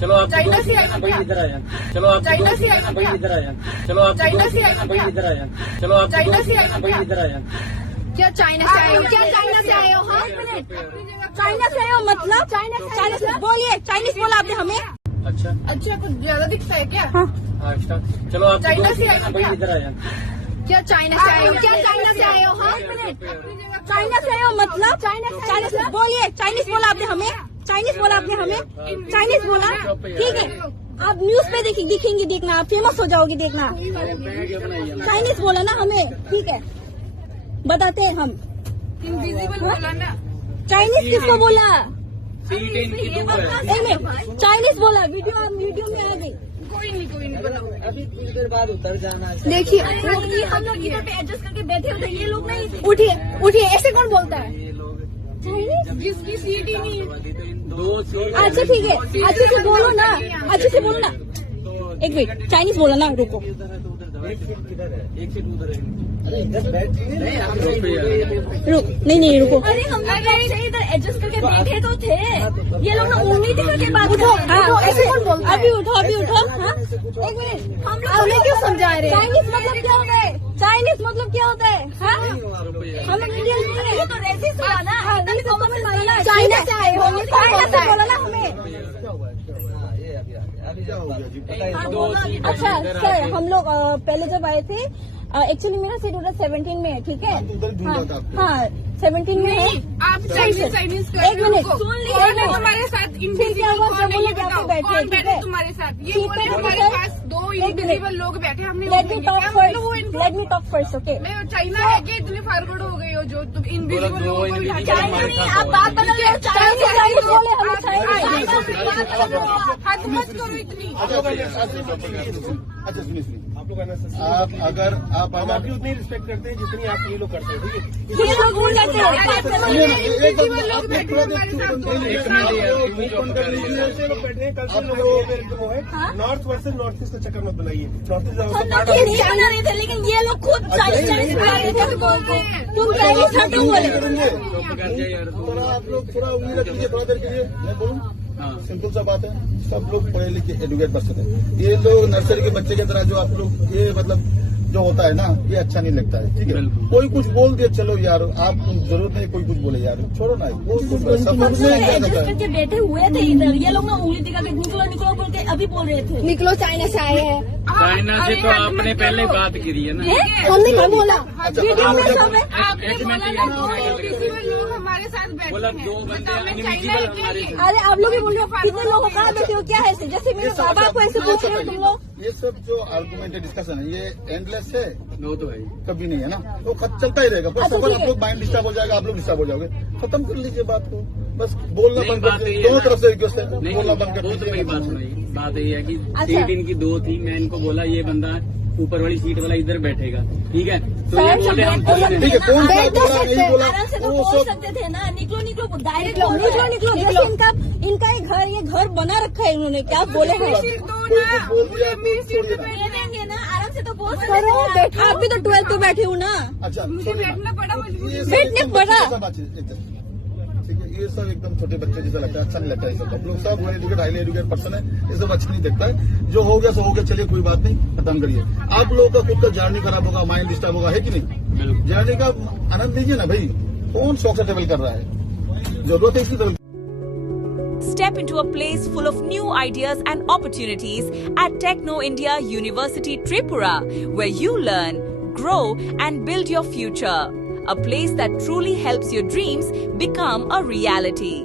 चलो आप चाइना से आए भाई इधर आ जाए। चलो आप चाइना से आए भाई इधर आ जाए। चलो आप चाइना से आए भाई इधर आ जाए। चलो आप चाइना से आए भाई इधर आ जाए। क्या चाइना से आए हो? क्या चाइना से आए हो? हाँ, चाइना से आए हो मतलब चाइना से बोलिए। चाइनीज बोला आपने हमें। अच्छा कुछ ज्यादा दिखता है क्या? हाँ स्टार्ट। चलो आप चाइना से आए हो भाई क्या? इधर आ जाए। क्या चाइना से आए हो? क्या चाइना से आए हो? हाँ, चाइना से आए हो मतलब चाइना से बोलिए। चाइनीज बोला आपने हमें। चाइनीज बोला आपने हमें। चाइनीज बोला ठीक है। आप न्यूज पे दिखेंगे, देखना आप फेमस हो जाओगे, देखना। चाइनीज बोला ना हमें, ठीक है बताते हैं हम। इनविजिबल बोला ना। चाइनीज किसको बोला? एक मिनट, चाइनीज बोला। वीडियो में आ गई। कोई नहीं बनाओ। अभी कुछ देर बाद उतर जाना। देखिए हम लोग इधर पे एडजस्ट करके बैठे होते, ये लोग नहीं। उठिए ऐसे कौन बोलता है? चाइनीज जिसकी सीट ही नहीं है। दो सीट। अच्छा ठीक है, अच्छे से बोलो ना, अच्छे से बोलो ना। एक मिनट, चाइनीज बोला ना, रुको। एक सीट किधर है? एक सीट उधर है। अरे इधर बैठिए। हम लोग पे रुक, नहीं रुको। अरे हम लोग इधर एडजस्ट करके बैठे तो थे। ये लोग ना उंगली दिखा के बात उठो। हाँ, ऐसे कौन बोलता है? अभी उठो। हाँ, एक मिनट, हमें क्यों समझा रहे? चाइनीज मतलब क्या होता है? चाइनीज मतलब क्या होता है? हाँ, हम लोग इंडियन नहीं है तो रेसिस्ट हुआ ना। चाइना से आए हो, चाइना से बोला ना हमें। अच्छा सर, हम लोग पहले जब आए थे, एक्चुअली मेरा सीट उधर 17 में है, ठीक है? हाँ 17 में है। आप चाइनीज एक मिनट, हमारे साथ इनविजिबल कौन है ये बताओ। कौन बैठे तुम्हारे साथ? ये बोल रहे हमारे पास दो इनविजिबल लोग बैठे, हमने let me talk first, okay? China है कि इतने फॉरवर्ड हो गई हो जो तुम इनविजिबल लोगों को बिठा के आप बात बदल रहे हो। चाइनीज बोले हमें, चाइनीज। हद मत करो इतनी। अच्छा सुनिए, आप अगर आप आपकी उतनी रिस्पेक्ट करते हैं जितनी आप ये लोग करते हैं, ठीक है? ये लोग भूल जाते हैं। नॉर्थ वर्सेज नॉर्थ ईस्ट का चक्कर मत बनाइए। नॉर्थ हम लोग चाइनीज बना रहे थे, लेकिन ये लोग खुद चाइनीज बना रहे थे। तुम चाइनीज हटो बोले। थोड़ा आप लोग थोड़ा उम्मीद कीजिए, थोड़ा देर के लिए मैं बोलूँ। सिंपल सा बात है, सब लोग पढ़े लिखे एडुकेट पर्सन है। ये लोग नर्सरी के बच्चे की तरह जो आप लोग ये मतलब जो होता है ना, ये अच्छा नहीं लगता है, ठीक है? कोई कुछ बोल दिया, चलो यार आप जरूरत नहीं कोई कुछ बोले यार, छोड़ो ना। करके बैठे हुए थे इधर, ये लोग ना उंगली दिखा के निकलो बोल के अभी बोल रहे थे। निकलो, चाइना से आए हैं। चाइना से तो आपने पहले बात करी है ना। हमने क्या बोला? वीडियो में सब है। आपने बोला ना दो इनविजिबल लोग हमारे साथ बैठे बोला हैं। दो बंदे बताओ, मैं चाइना इनविजिबल है क्या हमारे ये? अरे आप लोग ही बोल रहे हो, कितने लोग कहाँ बैठे हो, क्या है ऐसे? जैसे मेरे बाबा को ऐसे पूछ रहे हो तुम लोग। ये सब जो आर्गुमेंटेड डिस्कशन है, ये एंडलेस है, वो तो है। कभी नहीं है ना, तो चलता ही रहेगा। बस अच्छा, सफर ठीक आप है। लोग माइंड डिस्टर्ब हो जाएगा, आप लोग डिस्टर्ब हो जाओगे, खत्म कर लीजिए बात को। बस बोलना नहीं, बंद बात कर ये दीजिए, है दोनों ना। तरफ से रिक्वेस्ट है, नहीं बोलना बंद कर वो तो मेरी बात दीजिए। सुनाई। बात यही है कि अच्छा। सीट इनकी दो थी, मैं इनको बोला ये बंदा ऊपर वाली सीट वाला इधर बैठेगा, ठीक है? तो ये बोलते हम ठीक है, कौन सा बैठ तो बोला सकते नहीं बोला आराम से तो वो बोल सब सकते थे ना। निकलो डायरेक्ट निकलो। जैसे इनका ये घर बना रखा है इन्होंने, क्या बोले हैं? सिर्फ दो कोई ना, कुछ बोल दिया मेरी तो सीट छोड़िए पे ना। दे देंगे ना, आराम से तो बोल सकते हैं। आप भी तो 12th पे बैठे हो ना। अच्छा मुझे छोड़िए ना। बैठना पड़ा मजबूरी ये में। सब बैठने एकदम पड़ा। बच्चे जैसा बातचीत एकदम, ठीक है? ये सब एकदम छोटे बच्चे जैसा लगता है, अच्छा नहीं लगता है। सब लोग सब well educate highly educate person है, ये सब अच्छा नहीं दिखता है। जो हो गया सो हो गया, चलिए कोई बात नहीं, खत्म करिए। आप लोगों का खुद का जर्नी खराब होगा, माइंड डिस्टर्ब होगा, है कि नहीं? जर्नी का आनंद लीजिए ना भाई। कौन शौक से ट्रेवल कर रहा है? जरूरत है इसकी travel. Step into a place full of new ideas and opportunities at Techno India University Tripura, where you learn, grow and build your future. A place that truly helps your dreams become a reality.